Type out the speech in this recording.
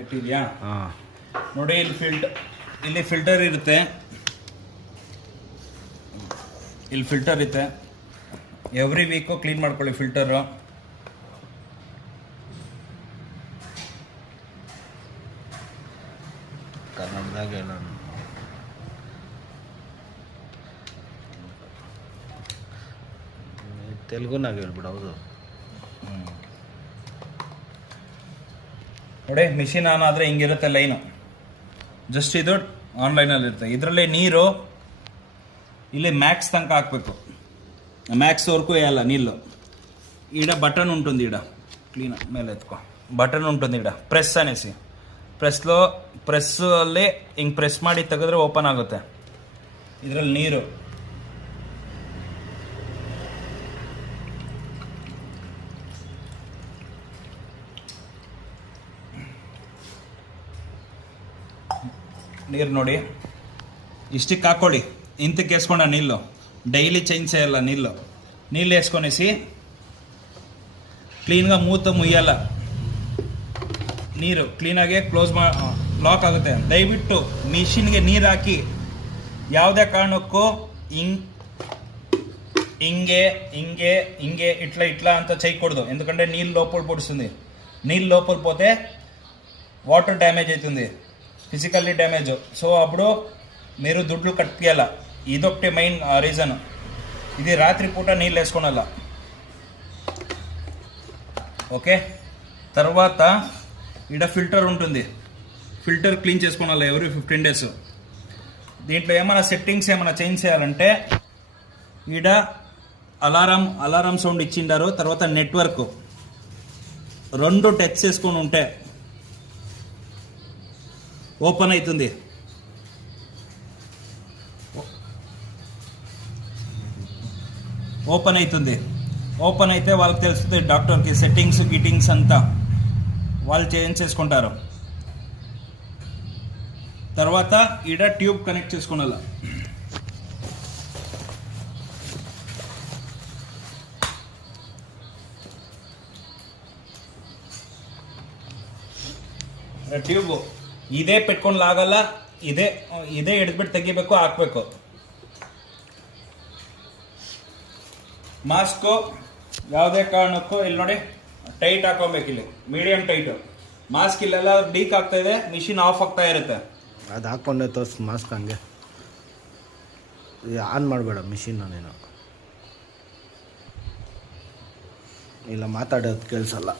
ಇಟ್ಟಿದೆಯಾ? ನೋಡಿ, ಇಲ್ಲಿ ಫಿಲ್ಟರ್ ಇರುತ್ತೆ. ಇಲ್ಲಿ ಫಿಲ್ಟರ್ ಇರುತ್ತೆ. ಎವ್ರಿ ವೀಕು ಕ್ಲೀನ್ ಮಾಡ್ಕೊಳ್ಳಿ ಫಿಲ್ಟರು. ಕನ್ನಡದಾಗ ತೆಲುಗುನಾಗ ಹೇಳ್ಬಿಡು. ಹೌದು. ನೋಡಿ, ಮಿಷಿನ್ ಆನ್ ಆದರೆ ಹಿಂಗಿರುತ್ತೆ ಲೈನು. ಜಸ್ಟ್ ಇದು ಆನ್ಲೈನಲ್ಲಿ ಇರುತ್ತೆ. ಇದರಲ್ಲಿ ನೀರು ಇಲ್ಲಿ మ్యాక్స్ తనక ಹಾಕಬೇಕು. మ్యాక్స్ వరకు వేయాల నీళ్ళు. ఈడ బటన్ ఉంటుంది. ఈడ క్లీన్ ಮೇಲೆ ఎత్తుకో. బటన్ ఉంటుంది ఈడ, ಪ್ರೆಸ್ అనేసి. ಪ್ರೆಸ್ಸಲ್ಲಿ ಹಿಂಗೆ ಪ್ರೆಸ್ ಮಾಡಿ ತೆಗೆದ್ರೆ ಓಪನ್ ಆಗುತ್ತೆ. ಇದರಲ್ಲಿ ನೀರು ನೋಡಿ, ఇష్టికి ಹಾಕೊಳ್ಳಿ. ఇంతకి వేసుకోండి నీళ్ళు. డైలీ చేంజ్ చేయాల నీళ్ళు వేసుకొనేసి ಕ್ಲೀನ್గా ಮೂತ ಮುಯ್ಯಲ್ಲ. ನೀರು ಕ್ಲೀನಾಗೆ ಲಾಕ್ ಆಗುತ್ತೆ. ದಯವಿಟ್ಟು ಮಿಷಿನ್ಗೆ ನೀರು ಹಾಕಿ ಯಾವುದೇ ಕಾರಣಕ್ಕೂ ಹಿಂಗೆ ఇట్లా ಅಂತ చేయకూడదు. ఎందుకంటే నీళ్ళు లోపల పొడుస్తుంది. నీళ్ళు లోపల పోతే వాటర్ డ్యామేజ్ అవుతుంది, ఫిజికల్లీ డ్యామేజ్. సో అప్పుడు మీరు దుడ్లు కట్టియాల. ఇదొకటి మెయిన్ రీజన్. ఇది రాత్రి పూట నీళ్ళు వేసుకోనాల. ఓకే. తర్వాత ఇక్కడ ఫిల్టర్ ఉంటుంది. ఫిల్టర్ క్లీన్ చేసుకోనాలి ఎవ్రీ 15 days. దీంట్లో ఏమైనా సెట్టింగ్స్ ఏమైనా చేంజ్ చేయాలంటే ఈడ అలారం సౌండ్ ఇచ్చిండారు. తర్వాత నెట్వర్క్ 2 టచ్ చేసుకొని ఉంటే ఓపెన్ అవుతుంది. ఓపెన్ అయితే వాళ్ళకి తెలుస్తుంది, డాక్టర్కి సెట్టింగ్స్ అంతా వాళ్ళు చేంజ్ చేసుకుంటారు. తర్వాత ఈడ ట్యూబ్ కనెక్ట్ చేసుకోనాల. ಟ್ಯೂಬ್ ಇದೇ ಪೆಟ್ಕೊಂಡು ಲಾಗಲ್ಲ. ಇದೇ ಹಿಡಿದ್ಬಿಟ್ಟು ತೆಗಿಬೇಕು, ಹಾಕ್ಬೇಕು. ಮಾಸ್ಕು ಯಾವುದೇ ಕಾರಣಕ್ಕೂ ಇಲ್ಲಿ ನೋಡಿ ಟೈಟ್ ಹಾಕೊಬೇಕು. ಇಲ್ಲಿ ಮೀಡಿಯಂ ಟೈಟು. ಮಾಸ್ಕ್ ಇಲ್ಲೆಲ್ಲ ಲೀಕ್ ಆಗ್ತಾ ಇದೆ, ಮಿಷಿನ್ ಆಫ್ ಆಗ್ತಾ ಇರುತ್ತೆ. ಅದು ಹಾಕ್ಕೊಂಡೆ ತೋರಿಸ್ ಮಾಸ್ಕ್. ಹಂಗೆ ಆನ್ ಮಾಡಬೇಡ ಮಿಷಿನ್ನ. ನೀನು ಇಲ್ಲ ಮಾತಾಡೋದು ಕೇಳಿಸಲ್ಲ.